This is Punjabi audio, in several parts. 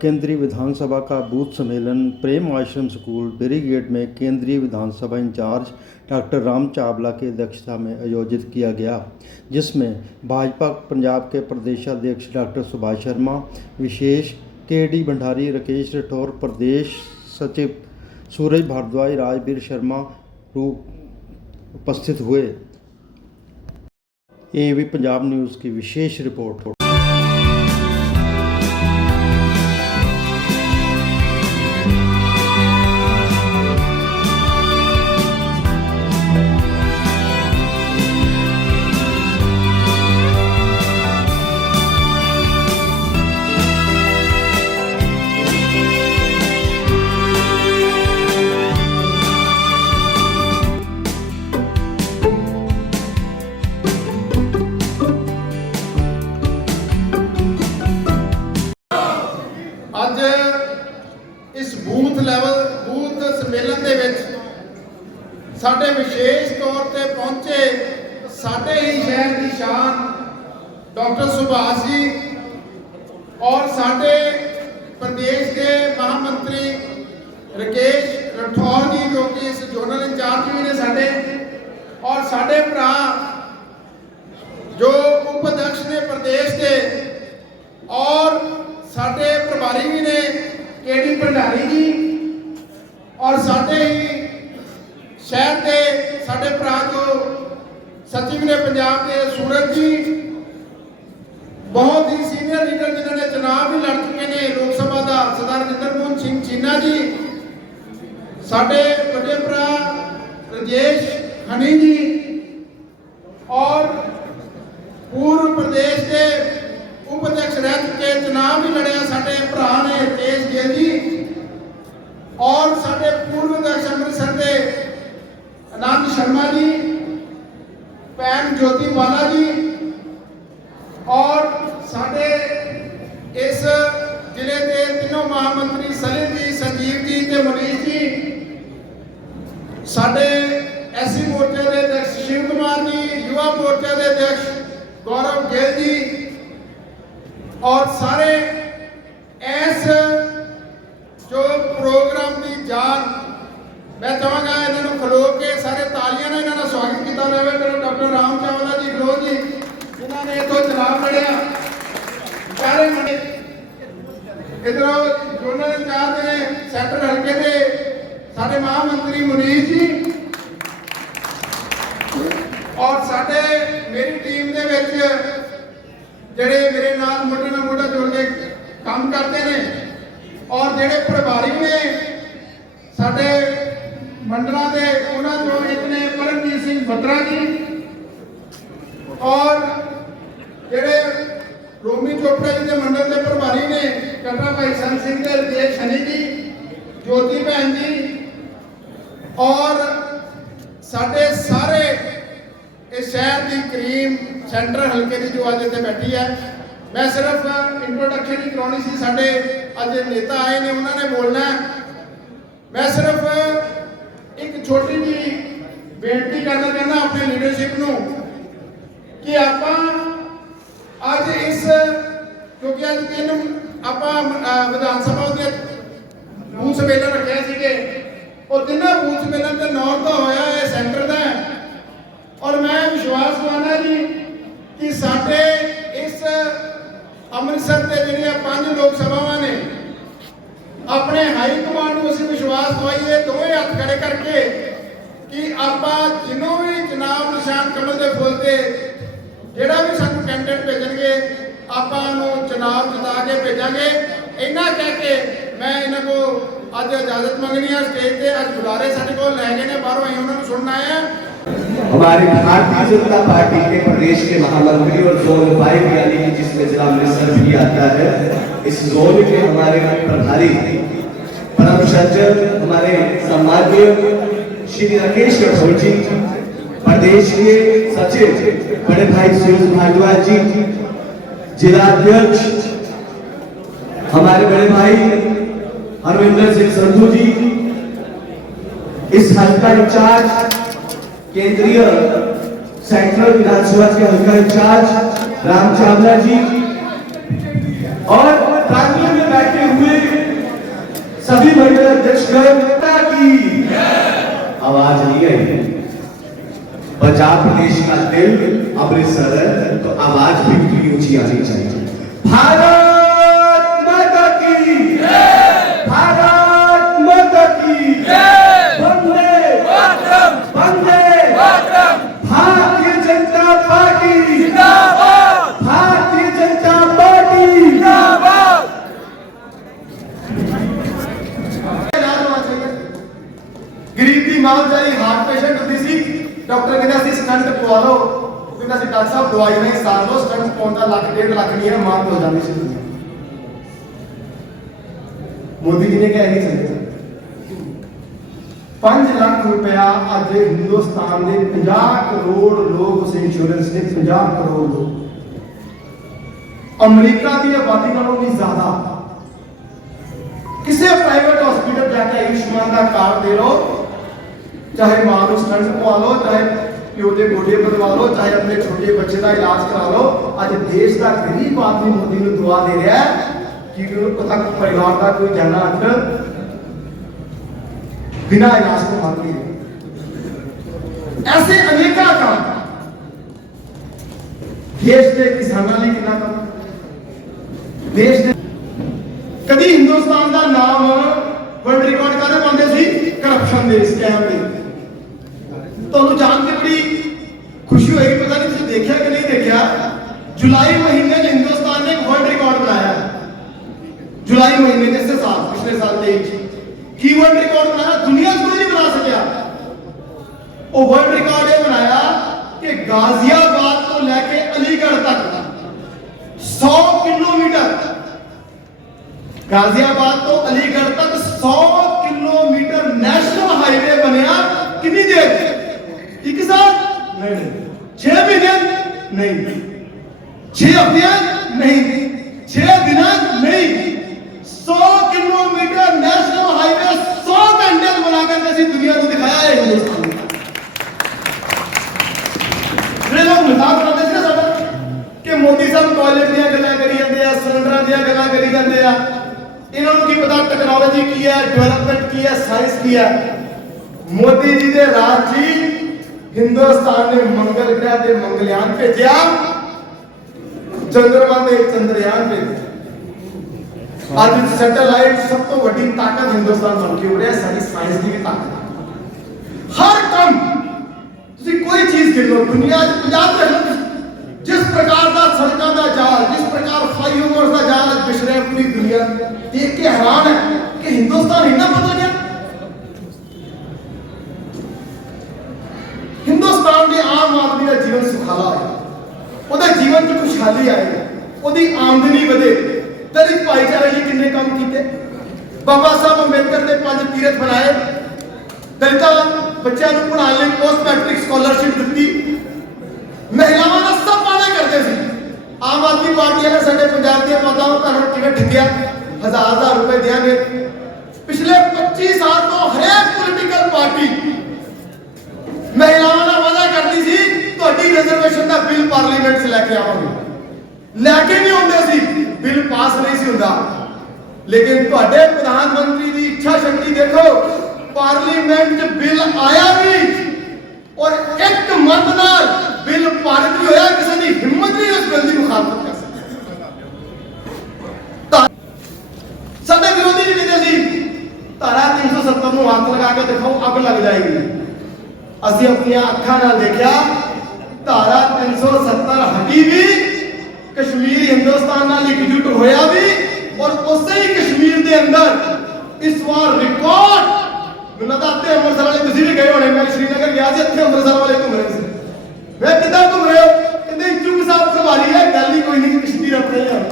केंद्रीय विधानसभा का बूथ सम्मेलन प्रेम आश्रम स्कूल बेरीगेट में केंद्रीय विधानसभा इंचार्ज डॉक्टर राम चावला की अध्यक्षता में आयोजित किया गया, जिसमें भाजपा पंजाब के प्रदेशाध्यक्ष डॉक्टर सुभाष शर्मा, विशेष के डी भंडारी राकेश राठौर, प्रदेश सचिव सूरज भारद्वाज राजवीर शर्मा उपस्थित हुए। ए वी पंजाब न्यूज़ की विशेष रिपोर्ट। ਸਾਡੇ ਹੀ ਸ਼ਹਿਰ ਦੀ ਸ਼ਾਨ ਡਾਕਟਰ ਸੁਭਾਸ਼ ਜੀ ਔਰ ਸਾਡੇ ਪ੍ਰਦੇਸ਼ ਦੇ ਮਹਾਮੰਤਰੀ ਰਕੇਸ਼ ਰਠੌਰ ਜੀ ਜੋ ਕਿ ਇਸ ਜ਼ੋਨਲ ਇੰਚਾਰਜ ਵੀ ਨੇ ਸਾਡੇ ਔਰ ਸਾਡੇ ਭਰਾ ਜੋ ਉਪ ਅਧਿਕਸ਼ ਨੇ ਪ੍ਰਦੇਸ਼ ਦੇ ਔਰ ਸਾਡੇ ਪ੍ਰਭਾਰੀ ਵੀ ਨੇ ਕੇਡੀ ਭੰਡਾਰੀ ਜੀ ਔਰ ਸਾਡੇ ਹੀ ਸ਼ਹਿਰ ਦੇ ਸਾਡੇ ਭਰਾ ਜੋ ਸਚਿਵ ਨੇ ਪੰਜਾਬ ਦੇ ਸੂਰਜ ਜੀ ਬਹੁਤ ਹੀ ਸੀਨੀਅਰ ਲੀਡਰ ਜਿਨ੍ਹਾਂ ਨੇ ਚੁਣਾਵ ਵੀ ਲੜ ਚੁੱਕੇ ਨੇ ਲੋਕ ਸਭਾ ਦਾ, ਸਰਦਾਰ ਜਿੰਦਰ ਮੋਹਨ ਸਿੰਘ ਚੀਨਾ ਜੀ, ਸਾਡੇ ਵੱਡੇ ਭਰਾ ਰਜੇਸ਼ ਹਨੀ ਜੀ ਔਰ ਪੂਰਬ ਪ੍ਰਦੇਸ਼ ਦੇ ਉਪ ਅਧਿਕਸ਼ ਰਹਿ ਚੁੱਕੇ, ਚੁਣਾਵ ਵੀ ਲੜਿਆ ਸਾਡੇ ਭਰਾ ਨੇ ਤੇਜ ਗਿੱਲ ਜੀ ਔਰ ਸਾਡੇ ਪੂਰਬ ਅਧਿਕਸ਼ ਅੰਮ੍ਰਿਤਸਰ ਦੇ ਆਨੰਦ ਸ਼ਰਮਾ ਜੀ ਭੈਣ ਜੋਤੀ ਵਾਲਾ ਜੀ ਔਰ ਸਾਡੇ ਇਸ ਜ਼ਿਲ੍ਹੇ ਦੇ ਤਿੰਨੋਂ ਮਹਾਮੰਤਰੀ ਸਲਿਮ ਜੀ, ਸੰਜੀਵ ਜੀ ਤੇ ਮਨੀਸ਼ ਜੀ, ਸਾਡੇ ਐਸਸੀ ਮੋਰਚੇ ਦੇ ਅਧਿਕਸ਼ ਸ਼ਿਵ ਕੁਮਾਰ ਜੀ, ਯੁਵਾ ਮੋਰਚੇ ਦੇ ਅਧਿਕਸ਼ ਗੌਰਵ ਗੇਲ ਜੀ ਔਰ ਸਾਰੇ ਇਸ ਜੋ ਪ੍ਰੋਗਰਾਮ ਦੀ ਜਾਨ ਮੈਂ ਚਾਹਾਂਗਾ ਇਹਨਾਂ ਨੂੰ ਖਲੋ ਕੇ ਸਾਰੇ ਤਾਲੀਆਂ ਨਾਲ ਇਹਨਾਂ ਦਾ ਸਵਾਗਤ ਕੀਤਾ ਜਾਵੇ ਮੇਰੇ ਡਾਕਟਰ ਰਾਮ ਚਾਵਲਾ ਜੀ ਗਰੋ ਜੀ ਜਿਨ੍ਹਾਂ ਨੇ ਇਥੋਂ ਚੁਣਾਵ ਲੜਿਆ ਸਾਰੇ ਮੁੰਡੇ। ਇਧਰੋਂ ਜੋਨਲ ਇੰਚਾਰਜ ਨੇ ਸੈਂਟਰ ਹਲਕੇ ਦੇ ਸਾਡੇ ਮਹਾਮੰਤਰੀ ਮੁਨੀਸ਼ ਜੀ। ਔਰ ਸਾਡੇ ਮੇਰੀ ਟੀਮ ਦੇ ਵਿੱਚ ਜਿਹੜੇ ਮੇਰੇ ਨਾਲ ਮੋਢੇ ਨਾਲ ਮੋਢਾ ਜੋੜ ਕੇ ਕੰਮ ਕਰਦੇ ਨੇ। ਔਰ ਜਿਹੜੇ ਪ੍ਰਭਾਰੀ ਨੇ ਸਾਡੇ ਮੰਡਲਾਂ ਦੇ, ਉਹਨਾਂ ਚੋਂ ਇੱਕ ਨੇ ਪਰਮਜੀਤ ਸਿੰਘ ਬੱਤਰਾ ਜੀ। ਔਰ ਜਿਹੜੇ ਰੋਮੀ ਚੋਪੜਾ ਜੀ ਦੇ ਮੰਡਲ ਦੇ ਪ੍ਰਭਾਰੀ ਨੇ, ਕਟਰਾ ਭਾਈ ਸੰਤ ਸਿੰਘ ਤੇ ਰਜੇਸ਼ ਹਨੀ ਜੀ, ਜੋਤੀ ਭੈਣ ਜੀ, ਔਰ ਸਾਡੇ ਸਾਰੇ ਇਸ ਸ਼ਹਿਰ ਦੀ ਕਰੀਮ ਸੈਂਟਰ ਹਲਕੇ ਦੀ ਜੋ ਅੱਜ ਇੱਥੇ ਬੈਠੀ ਹੈ, ਮੈਂ ਸਿਰਫ ਇੰਟਰੋਡਕਸ਼ਨ ਹੀ ਕਰਾਉਣੀ ਸੀ, ਸਾਡੇ ਅੱਜ ਨੇਤਾ ਆਏ ਨੇ, ਉਹਨਾਂ ਨੇ ਬੋਲਣਾ ਮੈਂ ਸਿਰਫ ਇੱਕ ਛੋਟੀ ਜੀ ਬੇਨਤੀ ਕਰਨਾ ਚਾਹੁੰਦਾ, ਆਪਣੀ ਲੀਡਰਸ਼ਿਪ ਨੂੰ, ਕਿ ਆਪਾਂ ਅੱਜ ਇਸ, ਕਿਉਂਕਿ ਅੱਜ ਤਿੰਨ, ਆਪਾਂ ਵਿਧਾਨ ਸਭਾ ਦੇ ਬੂਥ ਸੰਮੇਲਨ ਰੱਖਿਆ ਸੀਗੇ। ਉਹ ਤਿੰਨਾਂ ਬੂਥ ਸੰਮੇਲਨ ਤੇ ਨੌਰ ਦਾ ਹੋਇਆ ਇਹ ਸੈਂਟਰ ਦਾ। ਔਰ ਮੈਂ ਵਿਸ਼ਵਾਸ ਦਵਾਨਾ ਜੀ ਕਿ ਸਾਡੇ ਇਸ ਅੰਮ੍ਰਿਤਸਰ ਤੇ ਜਿਹੜੀਆਂ ਪੰਜ ਲੋਕ ਸਭਾਵਾਂ ਨੇ, ਆਪਣੇ ਹਾਈ ਕਮਾਂਡ ਨੂੰ ਅਸੀਂ ਵਿਸ਼ਵਾਸ ਦਵਾਈਏ, ਦੋਵੇਂ ਹੱਥ ਖੜੇ ਕਰਕੇ ਕਿ ਆਪਾਂ ਜਿੰਨੋਂ ਵੀ ਚੁਣਾਵ ਨਿਸ਼ਾਨ ਕਮਲ ਦੇ ਫੁੱਲ ਤੇ ਜਿਹੜਾ ਵੀ ਸਾਨੂੰ ਕੈਂਡੀਡੇਟ ਭੇਜਣਗੇ ਆਪਾਂ ਨੂੰ ਚੁਣਾਵ ਜਿਤਾ ਕੇ ਭੇਜਾਂਗੇ ਇੰਨਾ ਕਹਿ ਕੇ ਮੈਂ ਇਹਨਾਂ ਕੋ ਅੱਜ ਇਜਾਜ਼ਤ ਮੰਗਣੀ ਹੈ ਸਟੇਜ ਤੇ ਅੱਜ ਬੁਲਾਰੇ ਸਾਡੇ ਕੋਲ ਲੈ ਗਏ ਨੇ ਬਾਹਰੋਂ ਅਸੀਂ ਉਹਨਾਂ ਨੂੰ ਸੁਣਨ ਆਏ ਆ हमारे भारतीय जनता पार्टी के प्रदेश के महामंत्री और जोन फाइव यानी कि जिसमें जिला अमृतसर भी आता है इस जोन के हमारे प्रभारी परम सज्जन हमारे सम्माननीय श्री राकेश राठौर जी प्रदेश के सचिव बड़े भाई सुरेश भारद्वाज जी, जिला अध्यक्ष, हमारे बड़े भाई हरविंदर सिंह संधु जी, इस हल्का इंचार्ज, केंद्रीय सेंट्रल विधानसभा के हल्का इंचार्ज, राम चावला जी, और प्रांगण में बैठे हुए सभी मंडल अध्यक्षगण की आवाज़ नहीं आई। पंजाब प्रदेश का दिल अमृतसर है तो आवाज भी इतनी ऊंची आनी चाहिए भारत ਪਵਾ ਲਓ ਉਹ ਕਹਿੰਦਾ ਸੀ ਡਾਕਟਰ ਸਾਹਿਬ ਦਵਾਈ ਨਹੀਂ ਸਾਰ ਲਓ ਸਟੰਟ ਪਾਉਣ ਦਾ ਲੱਖ ਡੇਢ ਲੱਖ ਨਹੀਂ ਹੈ ਮਾਂ ਹੋ ਜਾਂਦੀ ਸੀ ਦੁਨੀਆ ਮੋਦੀ ਜੀ ਨੇ ਕਿਹਾ ਨਹੀਂ ਚਾਹੀਦਾ 5 ਲੱਖ ਰੁਪਇਆ ਅੱਜ ਹਿੰਦੁਸਤਾਨ ਦੇ 50 ਕਰੋੜ ਲੋਕ ਉਸ ਇੰਸ਼ੋਰੈਂਸ ਦੇ 50 ਕਰੋੜ ਲੋਕ ਅਮਰੀਕਾ ਦੀ ਆਬਾਦੀ ਨਾਲੋਂ ਵੀ ਜ਼ਿਆਦਾ ਕਿਸੇ ਪ੍ਰਾਈਵੇਟ ਹਸਪੀਟਲ ਜਾ ਕੇ ਆਯੁਸ਼ਮਾਨ ਦਾ ਕਾਰਡ ਦੇ ਲਓ ਚਾਹੇ ਮਾਂ ਨੂੰ ਸਟੰਟ ਪਵਾ ਲਓ ਚਾਹੇ ਪਿਓ ਦੇ ਗੋਡੇ ਬਣਵਾ ਲਓ, ਚਾਹੇ ਆਪਣੇ ਛੋਟੇ ਬੱਚੇ ਦਾ ਇਲਾਜ ਕਰਾ ਲਓ। ਅੱਜ ਦੇਸ਼ ਦਾ ਗਰੀਬ ਆਦਮੀ ਮੋਦੀ ਨੂੰ ਦੁਆ ਦੇ ਰਿਹਾ ਕਿ ਉਹਨੂੰ ਪਤਾ ਪਰਿਵਾਰ ਦਾ ਕੋਈ ਜਾਨਾ ਅੱਟ ਬਿਨਾਂ ਇਲਾਜ ਤੋਂ ਮਰ ਨਹੀਂ ਐਸੇ ਅਨੇਕਾਂ ਕੰਮ। ਦੇਸ਼ ਦੇ ਕਿਸਾਨਾਂ ਲਈ ਕਿੰਨਾ ਕੰਮ? ਦੇਸ਼ ਦੇ ਕਦੀ ਹਿੰਦੁਸਤਾਨ ਦਾ ਨਾਮ ਵਰਲਡ ਰਿਕਾਰਡ ਕਾਹਦੇ ਪਾਉਂਦੇ ਸੀ? ਕਰਪਸ਼ਨ ਦੇ ਸਕੈਮ ਦੇ। ਤੁਹਾਨੂੰ ਜਾਣ ਕੇ ਬੜੀ ਖੁਸ਼ੀ ਹੋਏਗੀ ਪਤਾ ਨਹੀਂ ਤੁਸੀਂ ਦੇਖਿਆ ਕਿ ਨਹੀਂ ਦੇਖਿਆ ਜੁਲਾਈ ਮਹੀਨੇ 'ਚ ਹਿੰਦੁਸਤਾਨ ਨੇ ਇੱਕ ਵਰਲਡ ਰਿਕਾਰਡ ਬਣਾਇਆ ਜੁਲਾਈ ਮਹੀਨੇ ਦੇ ਇਸੇ ਸਾਲ ਪਿਛਲੇ ਸਾਲ 23 'ਚ ਕੀ ਵਰਲਡ ਰਿਕਾਰਡ ਬਣਾਇਆ ਦੁਨੀਆ 'ਚ ਕੋਈ ਨਹੀਂ ਬਣਾ ਸਕਿਆ ਉਹ ਵਰਲਡ ਰਿਕਾਰਡ ਇਹ ਬਣਾਇਆ ਕਿ ਗਾਜ਼ੀਆਬਾਦ ਤੋਂ ਲੈ ਕੇ ਅਲੀਗੜ੍ਹ ਤੱਕ 100 ਕਿਲੋਮੀਟਰ ਗਾਜ਼ੀਆਬਾਦ ਤੋਂ ਅਲੀਗੜ੍ਹ ਤੱਕ 100 ਕਿਲੋਮੀਟਰ ਨੈਸ਼ਨਲ ਹਾਈਵੇ ਬਣਿਆ ਕਿੰਨੀ ਦੇਰ 'ਚ? ਇੱਕ ਸਾਲ ਨਹੀਂ ਨਹੀਂ। 6 ਮਹੀਨੇ ਨਹੀਂ। 6 ਹਫ਼ਤਿਆਂ ਨਹੀਂ। 6 ਦਿਨਾਂ ਨਹੀਂ। 100 ਕਿਲੋਮੀਟਰ ਨੈਸ਼ਨਲ ਹਾਈਵੇ 100 ਘੰਟੇ 'ਚ ਬਣਾ ਕੇ ਅਸੀਂ ਦੁਨੀਆ ਨੂੰ ਦਿਖਾਇਆ ਹੈ ਹਿੰਦੁਸਤਾਨ ਨੇ। ਜਿਹੜੇ ਲੋਕ ਮਜ਼ਾਕ ਕਰਦੇ ਸੀ ਨਾ ਸਾਡਾ ਕਿ ਮੋਦੀ ਸਾਹਿਬ ਟਾਇਲਟ ਦੀਆਂ ਗੱਲਾਂ ਕਰੀ ਜਾਂਦੇ ਆ ਸਿਲੰਡਰਾਂ ਦੀਆਂ ਗੱਲਾਂ ਕਰੀ ਜਾਂਦੇ ਆ ਇਹਨਾਂ ਨੂੰ ਕੀ ਪਤਾ ਟੈਕਨੋਲੋਜੀ ਕੀ ਹੈ ਡਿਵੈਲਪਮੈਂਟ ਕੀ ਹੈ ਸਾਇੰਸ ਕੀ ਹੈ ਮੋਦੀ ਜੀ ਦੇ ਰਾਜ 'ਚ ਹੀ ਹਿੰਦੁਸਤਾਨ ਨੇ ਮੰਗਲ ਗ੍ਰਹਿ ਤੇ ਮੰਗਲਯਾਨ ਭੇਜਿਆ ਚੰਦਰਮਾ ਤੇ ਚੰਦਰਯਾਨ ਭੇਜਿਆ ਅੱਜ ਸੈਟੇਲਾਈਟ ਸਭ ਤੋਂ ਵੱਡੀ ਤਾਕਤ ਹਿੰਦੁਸਤਾਨ ਬਣ ਕੇ ਉੜਿਆ ਸਾਡੀ ਸਾਇੰਸ ਦੀ ਵੀ ਤਾਕਤ ਹਰ ਕੰਮ ਤੁਸੀਂ ਕੋਈ ਚੀਜ਼ ਗਿਣ ਲਓ ਦੁਨੀਆ 'ਚ ਪੰਜਾਬ ਦੇ ਲੋਕ ਜਿਸ ਪ੍ਰਕਾਰ ਦਾ ਸੜਕਾਂ ਦਾ ਜਾਲ ਜਿਸ ਪ੍ਰਕਾਰ ਫਲਾਈਓਵਰਸ ਦਾ ਜਾਲ ਅੱਜ ਵਿਛ ਰਿਹਾ ਪੂਰੀ ਦੁਨੀਆ ਦੇਖ ਕੇ ਹੈਰਾਨ ਹੈ ਕਿ ਹਿੰਦੁਸਤਾਨ ਇੰਨਾ ਬਦਲ ਗਿਆ ਹਿੰਦੁਸਤਾਨ ਦੇ ਆਮ ਆਦਮੀ ਦਾ ਜੀਵਨ ਸੁਖਾਲਾ ਹੋਇਆ ਉਹਦੇ ਜੀਵਨ 'ਚ ਖੁਸ਼ਹਾਲੀ ਆਏਗੀ ਉਹਦੀ ਆਮਦਨੀ ਵਧੇ। ਦਲਿਤ ਭਾਈਚਾਰੇ ਲਈ ਕਿੰਨੇ ਕੰਮ ਕੀਤੇ? ਬਾਬਾ ਸਾਹਿਬ ਅੰਬੇਦਕਰ ਨੇ ਪੰਜ ਤੀਰਥ ਬਣਾਏ। ਦਲਿਤਾਂ ਬੱਚਿਆਂ ਨੂੰ ਪੜ੍ਹਾਉਣ ਲਈ ਪੋਸਟ ਮੈਟ੍ਰਿਕ ਸਕਾਲਰਸ਼ਿਪ ਦਿੱਤੀ। ਮਹਿਲਾਵਾਂ ਦਾ ਸਭ ਵਾਅਦੇ ਕਰਦੇ ਸੀ। ਆਮ ਆਦਮੀ ਪਾਰਟੀ ਨੇ ਸਾਡੇ ਪੰਜਾਬ ਦੀਆਂ ਮਾਤਾਵਾਂ ਭੈਣਾਂ ਨੂੰ ਕਿਵੇਂ ਠੱਗਿਆ। ਹਜ਼ਾਰ ਹਜ਼ਾਰ ਰੁਪਏ ਦਿਆਂਗੇ ਪਿਛਲੇ 25 ਸਾਲ ਤੋਂ ਹਰੇਕ ਪੋਲੀਟੀਕਲ ਪਾਰਟੀ ਮਹਿਲਾਵਾਂ ਦਾ ਤੁਹਾਡੀ ਰਿਜ਼ਰਵੇਸ਼ਨ ਦਾ ਬਿੱਲ ਪਾਰਲੀਮੈਂਟ 'ਚ ਲੈ ਕੇ ਆਵਾਂਗੇ। ਲੈ ਕੇ ਵੀ ਆਉਂਦੇ ਸੀ ਬਿੱਲ ਪਾਸ ਨਹੀਂ ਸੀ ਹੁੰਦਾ। ਲੇਕਿਨ ਤੁਹਾਡੇ ਪ੍ਰਧਾਨ ਮੰਤਰੀ ਦੀ ਇੱਛਾ ਸ਼ਕਤੀ ਦੇਖੋ ਪਾਰਲੀਮੈਂਟ 'ਚ ਬਿੱਲ ਆਇਆ ਵੀ ਔਰ ਇੱਕ ਮਤ ਨਾਲ ਬਿੱਲ ਪਾਰਿਤ ਵੀ ਹੋਇਆ, ਕਿਸੇ ਦੀ ਹਿੰਮਤ ਨਹੀਂ ਉਸ ਬਿੱਲ ਦੀ ਮੁਖਾਲਫਤ ਕਰ ਸਕਦੀ। ਸਾਡੇ ਵਿਰੋਧੀ ਵੀ ਕਹਿੰਦੇ ਸੀ, ਧਾਰਾ 370 ਨੂੰ ਹੱਥ ਲਗਾ ਕੇ ਦੇਖੋ, ਅੱਗ ਲੱਗ ਜਾਏਗੀ। ਅਸੀਂ ਆਪਣੀਆਂ ਅੱਖਾਂ ਨਾਲ ਦੇਖਿਆ ਧਾਰਾ 370 ਹਟੀ ਵੀ, ਕਸ਼ਮੀਰ ਹਿੰਦੁਸਤਾਨ ਨਾਲ ਇਕਜੁੱਟ ਹੋਇਆ ਵੀ, ਔਰ ਉਸੇ ਹੀ ਕਸ਼ਮੀਰ ਦੇ ਅੰਦਰ ਇਸ ਵਾਰ ਰਿਕਾਰਡ ਮੈਨੂੰ ਲੱਗਦਾ ਅੱਧੇ ਅੰਮ੍ਰਿਤਸਰ ਵਾਲੇ ਤੁਸੀਂ ਵੀ ਗਏ ਹੋਣੇ, ਮੈਂ ਸ਼੍ਰੀਨਗਰ ਗਿਆ ਸੀ, ਇੱਥੇ ਅੰਮ੍ਰਿਤਸਰ ਵਾਲੇ ਘੁੰਮ ਰਹੇ ਸੀ। ਮੈਂ ਕਿੱਦਾਂ ਘੁੰਮ ਰਹੇ ਹੋ? ਕਹਿੰਦੇ ਚੁੱਕ ਸਾਹਿਬ ਸਵਾਰੀ ਹੈ, ਗੱਲ ਹੀ ਕੋਈ ਨਹੀਂ, ਕਸ਼ਮੀਰ ਆਪਣੇ ਆ।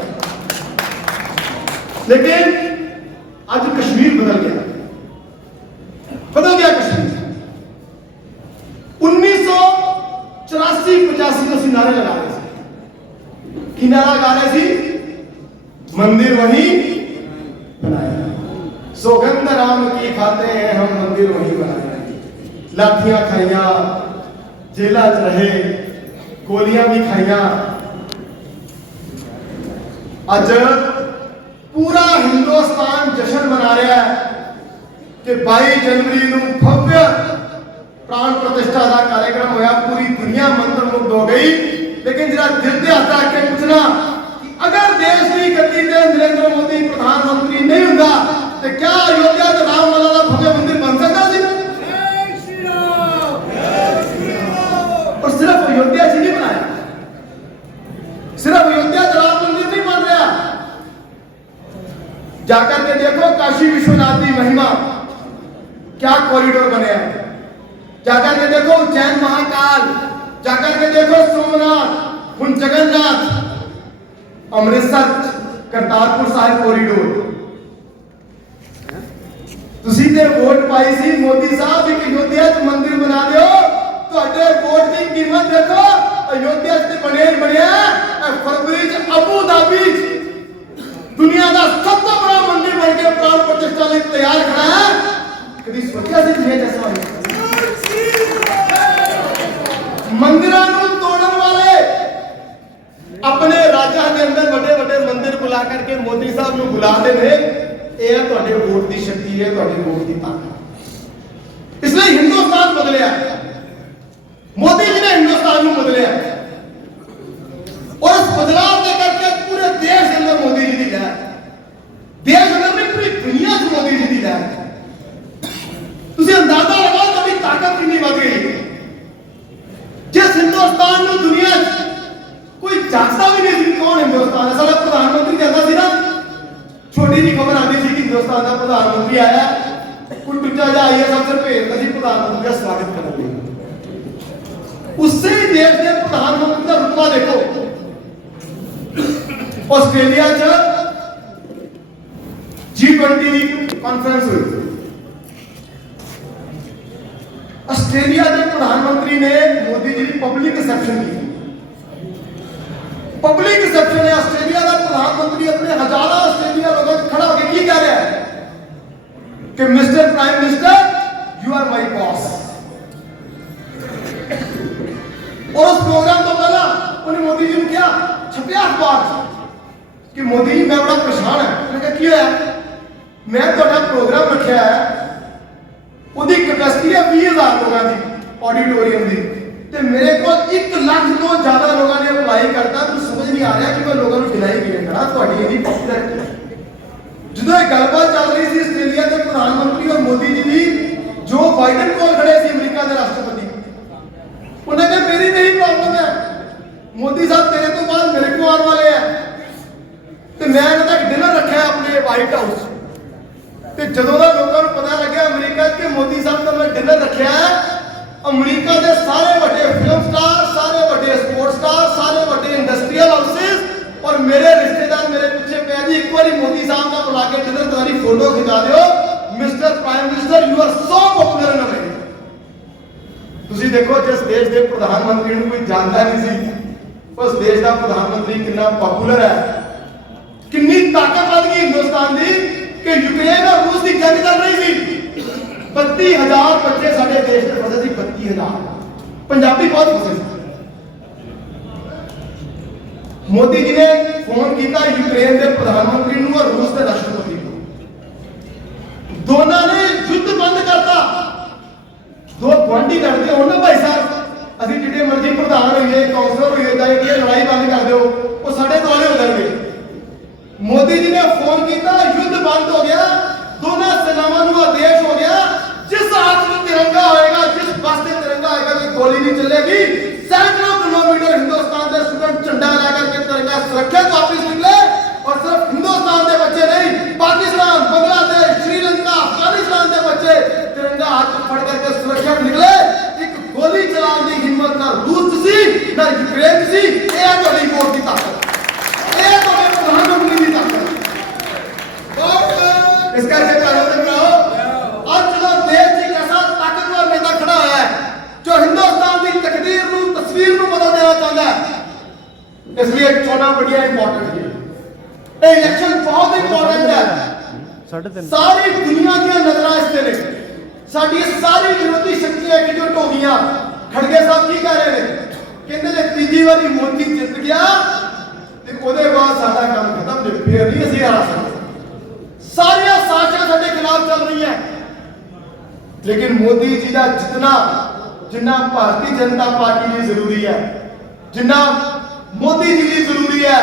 ਲੇਕਿਨ ਅੱਜ ਕਸ਼ਮੀਰ ਬਦਲ ਗਿਆ ਬਦਲ ਗਿਆ ਕਸ਼ਮੀਰ 1984 85 ਤੋਂ ਅਸੀਂ ਨਾਰੇ ਲਗਾ ਰਹੇ ਸੀ ਕੀ ਨਾਰਾ ਲਗਾ ਰਹੇ ਸੀ मंदिर वही बनाया सौगंध राम की खाते हैं हम मंदिर वही बनाए लाठियां खाइया जेला च रहे गोलियां भी खाइया ਅੱਜ ਪੂਰਾ ਹਿੰਦੁਸਤਾਨ ਜਸ਼ਨ ਮਨਾ ਰਿਹਾ ਹੈ ਕਿ 22 ਜਨਵਰੀ ਨੂੰ ਭਵਯ ਪ੍ਰਾਣ ਪ੍ਰਤਿਸ਼ਠਾ ਦਾ ਕਾਰਜਕ੍ਰਮ ਹੋਇਆ ਪੂਰੀ ਦੁਨੀਆ ਮੰਤਰਮੁਗਧ ਹੋ ਗਈ ਲੇਕਿਨ ਜਿਹੜਾ ਦਿਲ ਤੇ ਹੱਥ ਰੱਖ ਕੇ ਪੁੱਛਣਾ ਕਿ ਅਗਰ ਦੇਸ਼ ਦੀ ਗੱਦੀ ਤੇ ਨਰਿੰਦਰ ਮੋਦੀ ਪ੍ਰਧਾਨ ਮੰਤਰੀ ਨਹੀਂ ਹੁੰਦਾ ਤੇ ਕਿਆ ਅਯੋਧਿਆ ਤੇ ਰਾਮ ਲਲਾ ਦਾ ਭਵਯ ਮੰਦਿਰ ਬਣ ਸਕਦਾ ਸੀ और सिर्फ अयोध्या जी नहीं बनाया सिर्फ अयोध्या से राम मंदिर नहीं बन रहा जाकर के देखो काशी विश्वनाथ की महिमा क्या कॉरिडोर बने हैं जाकर के देखो उज्जैन महाकाल, जाकर के देखो सोमनाथ कुंज जगन्नाथ, अमृतसर ਕਰਤਾਰਪੁਰ ਸਾਹਿਬ ਕੋਰੀਡੋਰ ਤੁਸੀਂ ਤੇ ਵੋਟ ਪਾਈ ਸੀ ਮੋਦੀ ਸਾਹਿਬ ਇੱਕ ਅਯੋਧਿਆ ਚ ਮੰਦਿਰ ਬਣਾ ਦਿਓ ਤੁਹਾਡੇ ਵੋਟ ਦੀ ਕੀਮਤ ਦੇਖੋ ਅਯੋਧਿਆ ਤੇ ਬਣਿਆ ਬਣਿਆ ਇਹ ਫਰਵਰੀ ਚ ਅਬੂ ਦਾਬੀ ਦੁਨੀਆ ਦਾ ਸਭ ਤੋਂ ਬੜਾ ਮੰਦਿਰ ਬਣ ਕੇ ਪ੍ਰਾਣ ਪ੍ਰਤਿਸ਼ਠਾ ਲਈ ਤਿਆਰ ਖੜਾ ਹੈ ਕਦੀ ਸੋਚਿਆ ਸੀ ਇਹ ਜੈਸਾ ਹੋਇਆ ਮੰਦਿਰਾਂ ਨੂੰ ਤੋੜਨ ਵਾਲੇ ਆਪਣੇ ਰਾਜਾਂ ਦੇ ਅੰਦਰ ਵੱਡੇ ਵੱਡੇ ਮੰਦਿਰ ਬੁਲਾ ਕਰਕੇ ਮੋਦੀ ਸਾਹਿਬ ਨੂੰ ਬੁਲਾਉਂਦੇ ਨੇ, ਇਹ ਹੈ ਤੁਹਾਡੇ ਵੋਟ ਦੀ ਸ਼ਕਤੀ ਹੈ ਤੁਹਾਡੇ ਵੋਟ ਦੀ ਤਾਕਤ। ਇਸ ਲਈ ਹਿੰਦੁਸਤਾਨ ਬਦਲਿਆ ਮੋਦੀ ਜੀ ਨੇ ਹਿੰਦੁਸਤਾਨ ਨੂੰ ਬਦਲਿਆ ਔਰ ਇਸ ਬਦਲਾਅ ਦੇ ਕਰਕੇ ਪੂਰੇ ਦੇਸ਼ ਦੇ ਅੰਦਰ ਮੋਦੀ ਜੀ ਦੀ ਲਹਿਰ ਦੇਸ਼ ਅੰਦਰ ਨਹੀਂ ਪੂਰੀ ਦੁਨੀਆ 'ਚ ਮੋਦੀ ਜੀ ਦੀ ਲਹਿਰ ਹੈ। ਤੁਸੀਂ ਅੰਦਾਜ਼ਾ ਲਗਾਓ ਤੁਹਾਡੀ ਤਾਕਤ ਕਿੰਨੀ ਵੱਧ ਗਈ ਜਿਸ ਹਿੰਦੁਸਤਾਨ ਨੂੰ ਦੁਨੀਆ 'ਚ ਕੋਈ ਜਾਣਦਾ ਵੀ ਨਹੀਂ ਸੀ ਕਿ ਕੌਣ ਹਿੰਦੁਸਤਾਨ ਹੈ ਸਾਡਾ ਪ੍ਰਧਾਨ ਮੰਤਰੀ ਕਹਿੰਦਾ ਸੀ ਨਾ ਛੋਟੀ ਜਿਹੀ ਖਬਰ ਆਉਂਦੀ ਸੀ ਕਿ ਹਿੰਦੁਸਤਾਨ ਦਾ ਪ੍ਰਧਾਨ ਮੰਤਰੀ ਆਇਆ ਕੋਈ ਟੁੱਟਾ ਜਿਹਾ ਆਈਐਸ ਅਫਸਰ ਭੇਜਦਾ ਸੀ ਪ੍ਰਧਾਨ ਮੰਤਰੀ ਦਾ ਸਵਾਗਤ ਕਰਨ ਲਈ ਉਸੇ ਹੀ ਦੇਸ਼ ਦੇ ਪ੍ਰਧਾਨ ਮੰਤਰੀ ਦਾ ਰੁਤਬਾ ਦੇਖੋ ਆਸਟ੍ਰੇਲੀਆ 'ਚ G20 ਦੀ ਕਾਨਫਰੰਸ ਹੋਈ ਆਸਟ੍ਰੇਲੀਆ ਦੇ ਪ੍ਰਧਾਨ ਮੰਤਰੀ ਨੇ ਮੋਦੀ ਜੀ ਦੀ ਪਬਲਿਕ ਰਿਸੈਪਸ਼ਨ ਕੀਤੀ ਪਬਲਿਕ ਰਿਸੈਪਸ਼ਨ ਹੈ ਆਸਟ੍ਰੇਲੀਆ ਦਾ ਪ੍ਰਧਾਨ ਮੰਤਰੀ ਆਪਣੇ ਹਜ਼ਾਰਾਂ ਆਸਟ੍ਰੇਲੀਆ ਲੋਕਾਂ 'ਚ ਖੜਾ ਹੋ ਕੇ ਕੀ ਕਹਿ ਰਿਹਾ ਹੈ ਕਿ mister prime minister you are my boss ਔਰ ਉਸ ਪ੍ਰੋਗਰਾਮ ਤੋਂ ਪਹਿਲਾਂ ਉਹਨੇ ਮੋਦੀ ਜੀ ਨੂੰ ਕਿਹਾ ਛਪਿਆ ਅਖਬਾਰ 'ਚ ਕਿ ਮੋਦੀ ਜੀ ਮੈਂ ਬੜਾ ਪਰੇਸ਼ਾਨ ਹਾਂ ਮੈਂ ਕਿਹਾ ਉਹਦੀ ਕੈਪੈਸਿਟੀ ਹੈ 20000 ਲੋਕਾਂ ਦੀ ਆਡੀਟੋਰੀਅਮ ਦੀ ਤੇ ਮੇਰੇ ਕੋਲ 1 ਲੱਖ ਤੋਂ ਜ਼ਿਆਦਾ ਲੋਕਾਂ ਨੇ ਅਪਲਾਈ ਕਰਤਾ ਮੈਨੂੰ ਸਮਝ ਨਹੀਂ ਆ ਰਿਹਾ ਕਿ ਮੈਂ ਲੋਕਾਂ ਨੂੰ ਡਿਨਾਈ ਕਿਵੇਂ ਕਰਾਂ ਤੁਹਾਡੀ ਇਹਦੀ ਪੌਪੂਲੈਰਿਟੀ ਜਦੋਂ ਇਹ ਗੱਲਬਾਤ ਚੱਲ ਰਹੀ ਸੀ ਆਸਟ੍ਰੇਲੀਆ ਦੇ ਪ੍ਰਧਾਨ ਮੰਤਰੀ ਔਰ ਮੋਦੀ ਜੀ ਦੀ ਜੋ ਬਾਈਡਨ ਕੋਲ ਖੜੇ ਸੀ ਅਮਰੀਕਾ ਦੇ ਰਾਸ਼ਟਰਪਤੀ, ਉਹਨਾਂ ਨੇ ਮੇਰੀ ਨਹੀਂ ਪ੍ਰੋਬਲਮ ਹੈ। ਮੋਦੀ ਸਾਹਿਬ ਤੇਰੇ ਤੋਂ ਬਾਅਦ ਮੇਰੇ ਕੋਲ ਆਉਣ ਵਾਲੇ ਆ ਤੇ ਮੈਂ ਇਹਨਾਂ ਦਾ ਡਿਨਰ ਰੱਖਿਆ ਆਪਣੇ ਵਾਈਟ ਹਾਊਸ ਤੇ ਜਦੋਂ ਦਾ ਲੋਕਾਂ ਨੂੰ ਪਤਾ ਲੱਗਿਆ ਅਮਰੀਕਾ ਕਿ ਮੋਦੀ ਸਾਹਿਬ ਦਾ ਮੈਂ ਡਿਨਰ ਰੱਖਿਆ ਅਮਰੀਕਾ ਦੇ ਸਾਰੇ ਵੱਡੇ ਫਿਲਮ ਸਟਾਰ ਸਾਰੇ ਵੱਡੇ ਸਪੋਰਟਸ ਸਟਾਰ ਸਾਰੇ ਵੱਡੇ ਇੰਡਸਟਰੀਅਲ ਹਾਊਸਸ ਔਰ ਮੇਰੇ ਰਿਸ਼ਤੇਦਾਰ ਮੇਰੇ ਪਿੱਛੇ ਪਿਆ ਜੀ, ਇੱਕ ਵਾਰੀ ਮੋਦੀ ਸਾਹਿਬ ਨਾਲ ਬੁਲਾ ਕੇ ਡਿਨਰ ਤੁਹਾਡੀ ਫੋਟੋ ਖਿਚਾ ਦਿਓ। Mister prime minister you are so popular in America ਤੁਸੀਂ ਦੇਖੋ ਜਿਸ ਦੇਸ਼ ਦੇ ਪ੍ਰਧਾਨ ਮੰਤਰੀ ਨੂੰ ਕੋਈ ਜਾਣਦਾ ਨਹੀਂ ਸੀ ਉਸ ਦੇਸ਼ ਦਾ ਪ੍ਰਧਾਨ ਮੰਤਰੀ ਕਿੰਨਾ ਪਪੂਲਰ ਹੈ। ਕਿੰਨੀ ਤਾਕਤ ਵੱਧ ਗਈ ਹਿੰਦੁਸਤਾਨ ਦੀ ਕਿ ਯੂਕਰੇਨ ਔਰ ਰੂਸ ਦੀ ਜੰਗ ਚੱਲ ਰਹੀ ਸੀ। 32000 ਬੱਚੇ ਸਾਡੇ ਦੇਸ਼ ਦੇ ਫਸੇ ਸੀ 32000 ਪੰਜਾਬੀ ਬਹੁਤ ਫਸੇ ਸੀ। ਮੋਦੀ ਜੀ ਨੇ ਫੋਨ ਕੀਤਾ ਯੂਕਰੇਨ ਦੇ ਪ੍ਰਧਾਨ ਮੰਤਰੀ ਨੂੰ ਔਰ ਰੂਸ ਦੇ ਰਾਸ਼ਟਰਪਤੀ ਦੋਨਾਂ ਨੇ ਯੁੱਧ ਬੰਦ ਕਰਤਾ। ਦੋ ਗੁਆਂਢੀ ਲੜਦੇ ਹੋਣ ਨਾ ਭਾਈ ਸਾਹਿਬ, ਅਸੀਂ ਜਿੱਡੇ ਮਰਜ਼ੀ ਪ੍ਰਧਾਨ ਹੋਈਏ, ਕੌਂਸਲਰ ਹੋਈਏ ਤਾਂ ਇਹ ਲੜਾਈ ਬੰਦ ਕਰ ਦਿਓ, ਉਹ ਸਾਡੇ ਦੁਆਲੇ ਹੋ ਜਾਣਗੇ। ਮੋਦੀ ਜੀ ਨੇ ਫੋਨ ਕੀਤਾ, ਯੁੱਧ ਬੰਦ ਹੋ ਗਿਆ, ਦੋਨਾਂ ਸੈਨਾਵਾਂ ਨੂੰ ਆਦੇਸ਼ ਹੋ ਗਿਆ ਸ਼ਹਿਰ ਨਿਕਲੇ ਇੱਕ ਗੋਲੀ ਚਲਾਉਣ ਦੀ ਹਿੰਮਤ ਨਾ ਰੂਸ ਸੀ ਨਾ ਯੂਕਰੇਨ ਸੀ ਇਹ ਹੈ ਤੁਹਾਡੀ ਵੋਟ ਦੀ ਤਾਕਤ ਇਹ ਹੈ ਤੁਹਾਡੇ ਪ੍ਰਧਾਨ ਮੰਤਰੀ ਦੀ ਤਾਕਤ ਇਸ ਕਰਕੇ ਭੈਣੋ ਤੇ ਭਰਾਓ ਅੱਜ ਦਾ ਦੇਸ਼ ਇੱਕ ਐਸਾ ਤਾਕਤਵਰ ਨੇਤਾ ਖੜਾ ਹੋਇਆ ਹੈ ਜੋ ਹਿੰਦੁਸਤਾਨ ਦੀ ਤਕਦੀਰ ਨੂੰ ਤਸਵੀਰ ਨੂੰ ਬਦਲ ਦੇਣਾ ਚਾਹੁੰਦਾ ਹੈ। ਇਸ ਲਈ ਚੋਣਾਂ ਬੜੀਆਂ ਇੰਪੋਰਟੈਂਟ ਹੈ ਇਹ ਇਲੈਕਸ਼ਨ ਬਹੁਤ ਇੰਪੋਰਟੈਂਟ ਹੈ। ਸਾਰੀ ਦੁਨੀਆ ਦੀਆਂ ਨਜ਼ਰਾਂ ਇਸ ਤੇ ਨੇ। ਸਾਡੀ ਸਾਰੀ ਵਿਰੋਧੀ ਸ਼ਕਤੀਆਂ ਕਿ ਜੋ ਢੋਗੀਆਂ। ਖੜਗੇ ਸਾਹਿਬ ਕੀ ਕਰ ਰਹੇ ਨੇ? ਕਹਿੰਦੇ ਨੇ ਤੀਜੀ ਵਾਰੀ ਮੋਦੀ ਜਿੱਤ ਗਿਆ ਤੇ ਉਹਦੇ ਬਾਅਦ ਸਾਡਾ ਕੰਮ ਖਤਮ ਜੇ ਫੇਰ ਨਹੀਂ ਅਸੀਂ ਹਰਾ ਸਕਦੇ। ਸਾਰੀਆਂ ਸਾਜ਼ਿਸ਼ਾਂ ਸਾਡੇ ਖਿਲਾਫ ਚੱਲ ਰਹੀਆਂ। ਲੇਕਿਨ ਮੋਦੀ ਜੀ ਦਾ ਜਿੱਤਣਾ ਜਿੰਨਾ ਭਾਰਤੀ ਜਨਤਾ ਪਾਰਟੀ ਲਈ ਜ਼ਰੂਰੀ ਹੈ, ਜਿੰਨਾ ਮੋਦੀ ਜੀ ਲਈ ਜ਼ਰੂਰੀ ਹੈ,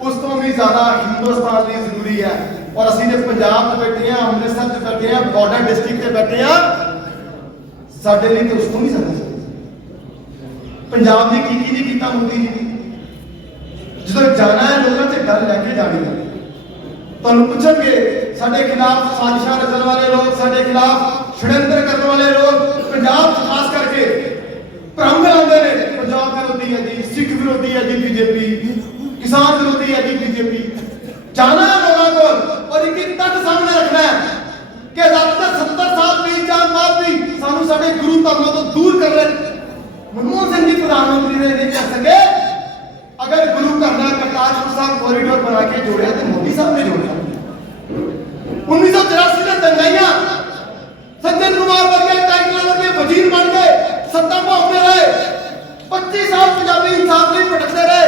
ਉਸ ਤੋਂ ਵੀ ਜ਼ਿਆਦਾ ਹਿੰਦੁਸਤਾਨ ਲਈ ਜ਼ਰੂਰੀ ਹੈ। ਔਰ ਅਸੀਂ ਜੇ ਪੰਜਾਬ 'ਚ ਬੈਠੇ ਹਾਂ ਅੰਮ੍ਰਿਤਸਰ 'ਚ ਬੈਠੇ ਹਾਂ ਬਾਰਡਰ ਡਿਸਟ੍ਰਿਕਟ 'ਤੇ ਬੈਠੇ ਹਾਂ ਸਾਡੇ ਲਈ ਤਾਂ ਉਸ ਤੋਂ ਨਹੀਂ ਸਮਝ ਪੰਜਾਬ ਦੀ ਕੀ ਕੀ ਨਹੀਂ ਕੀਤਾ ਮੋਦੀ ਜੀ ਨੇ ਜਦੋਂ ਜਾਣਾ ਹੈ ਲੋਕਾਂ 'ਚ ਗੱਲ ਲੈ ਕੇ ਜਾਣੀ ਹੈ ਤੁਹਾਨੂੰ ਪੁੱਛਣਗੇ ਸਾਡੇ ਖਿਲਾਫ ਸਾਜ਼ਿਸ਼ਾਂ ਰਚਣ ਵਾਲੇ ਲੋਕ ਸਾਡੇ ਖਿਲਾਫ ਛੜੰਤਰ ਕਰਨ ਵਾਲੇ ਲੋਕ ਪੰਜਾਬ 'ਚ ਖਾਸ ਕਰਕੇ ਭ੍ਰਮ ਲਾਉਂਦੇ ਨੇ ਪੰਜਾਬ ਵਿਰੋਧੀ ਹੈ ਜੀ ਸਿੱਖ ਵਿਰੋਧੀ ਹੈ ਜੀ ਬੀਜੇਪੀ ਕਿਸਾਨ ਵਿਰੋਧੀ ਹੈ ਜੀ ਬੀਜੇਪੀ ਜਾਣਾ ਹੈ ਲੋਕਾਂ ਕੋਲ ਔਰ ਇੱਕ ਇੱਕ ਤੱਥ ਸਾਹਮਣੇ ਰੱਖਣਾ ਹੈ ਕਿ ਰੱਬ ਦਾ 70 ਸਾਲ ਬੀਤ ਜਾਣ ਬਾਅਦ ਵੀ ਸਾਨੂੰ ਸਾਡੇ ਗੁਰੂ ਧਰਮਾਂ ਤੋਂ ਦੂਰ ਕਰ ਰਹੇ ਮਨਮੋਹਨ ਸਿੰਘ ਜੀ ਪ੍ਰਧਾਨ ਮੰਤਰੀ ਨੇ ਨਹੀਂ ਕਰ ਸਕੇ, ਅਗਰ ਗੁਰੂ ਘਰ ਨਾਲ ਕਰਤਾਰਪੁਰ ਸਾਹਿਬ ਕੋਰੀਡੋਰ ਬਣਾ ਕੇ ਜੋੜਿਆ ਤੇ ਮੋਦੀ ਸਾਹਿਬ ਨੇ ਜੋੜਿਆ। 1983 ਦੇ ਦੰਗਾਈਆਂ ਸੱਜਣ ਕੁਮਾਰ ਵਰਗੇ, ਟਾਈਗਰ ਵਰਗੇ, ਵਜ਼ੀਰ ਬਣ ਗਏ ਸੱਤਾ ਭੋਗਦੇ ਰਹੇ। 25 ਸਾਲ ਪੰਜਾਬੀ ਇਨਸਾਫ ਲਈ ਭਟਕਦੇ ਰਹੇ।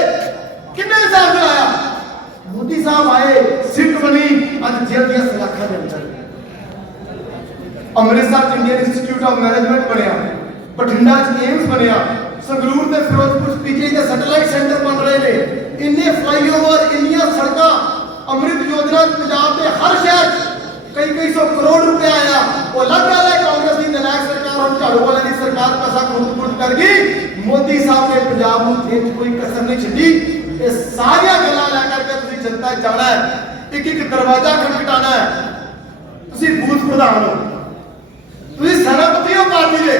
ਕਿੰਨੇ ਇਨਸਾਫ ਦਿਲਾਇਆ ਮੋਦੀ ਸਾਹਿਬ ਆਏ ਸਿੱਟ ਬਣੀ ਅੱਜ ਜੇਲ੍ਹ ਦੀਆਂ ਸਲਾਖਾਂ ਦੇ ਅੰਦਰ ਅੰਮ੍ਰਿਤਸਰ ਚ ਇੰਡੀਅਨ ਇੰਸਟੀਚਿਊਟ ਆਫ ਮੈਨੇਜਮੈਂਟ ਬਣਿਆ ਬਠਿੰਡਾ ਚ ਏਮਸ ਬਣਿਆ ਸੰਗਰੂਰ ਤੇ ਫਿਰੋਜ਼ਪੁਰ ਪੀਜੀ ਦੇ ਸੈਟੇਲਾਈਟ ਸੈਂਟਰ ਬਣ ਰਹੇ ਨੇ ਇੰਨੇ ਫਲਾਈਓਵਰ ਇੰਨੀਆਂ ਸੜਕਾਂ ਅੰਮ੍ਰਿਤ ਯੋਜਨਾ 'ਚ ਪੰਜਾਬ ਦੇ ਹਰ ਸ਼ਹਿਰ 'ਚ ਕਈ ਕਈ ਸੌ ਕਰੋੜ ਰੁਪਏ ਆਇਆ ਉਹ ਲੱਗ ਗੱਲ ਹੈ ਕਾਂਗਰਸ ਦੀ ਨਲਾਇਕ ਸਰਕਾਰ ਹੁਣ ਝਾੜੂ ਵਾਲਿਆਂ ਦੀ ਸਰਕਾਰ ਪੈਸਾ ਖੁਰਦ ਕਰ ਗਈ ਮੋਦੀ ਸਾਹਿਬ ਨੇ ਪੰਜਾਬ ਨੂੰ ਦੇਣ 'ਚ ਕੋਈ ਕਸਰ ਨਹੀਂ ਛੱਡੀ ਇਹ ਸਾਰੀਆਂ ਗੱਲਾਂ ਲੈ ਕਰਕੇ ਤੁਸੀਂ ਜਨਤਾ ਜਾਣਾ ਹੈ। ਇੱਕ ਇੱਕ ਦਰਵਾਜ਼ਾ ਖਟਖਟਾਣਾ ਹੈ। ਤੁਸੀਂ ਬੂਥ ਪ੍ਰਧਾਨ ਹੋ। ਤੁਸੀਂ ਸੈਨਾਪਤੀ ਹੋ ਪਾਰਟੀ ਦੇ।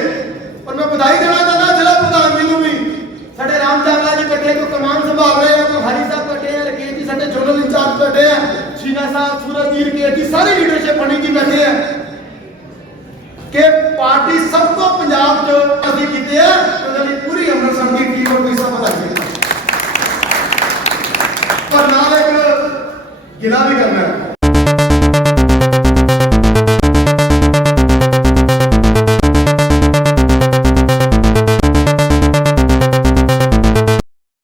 ਪਰ ਮੈਂ ਵਧਾਈ ਦੇਣਾ ਚਾਹੁੰਦਾ ਜ਼ਿਲ੍ਹਾ ਪ੍ਰਧਾਨ ਜੀ ਨੂੰ ਵੀ। ਸਾਡੇ ਰਾਮ ਚਾਵਲਾ ਜੀ ਬੈਠੇ ਕੋ ਕਮਾਨ ਸੰਭਾਲ ਰਹੇ ਆ ਹਰੀ ਸਾਹਿਬ ਬੈਠੇ ਆ, ਰਕੇਸ਼ ਜੀ ਸਾਡੇ ਜਨਰਲ ਇੰਚਾਰਜ ਬੈਠੇ ਆ, ਸ਼ੀਨਾ ਸਾਹਿਬ ਸੂਰਜਵੀਰ ਕੇ ਜੀ, ਸਾਰੀ ਲੀਡਰਸ਼ਿਪ ਬਣੀ ਜੀ ਬੈਠੇ ਆ। ਕਿ ਪਾਰਟੀ ਸਭ ਤੋਂ ਪੰਜਾਬ 'ਚ ਅਸੀਂ ਕੀਤੇ ਆ ਉਹਨਾਂ ਦੀ ਪੂਰੀ ਅੰਮ੍ਰਿਤਸਰ ਦੀ ਟੀਮ ਨੂੰ ਕੋਈ ਸਮਝ ਆਈ ਵੀ ਕਰਨਾ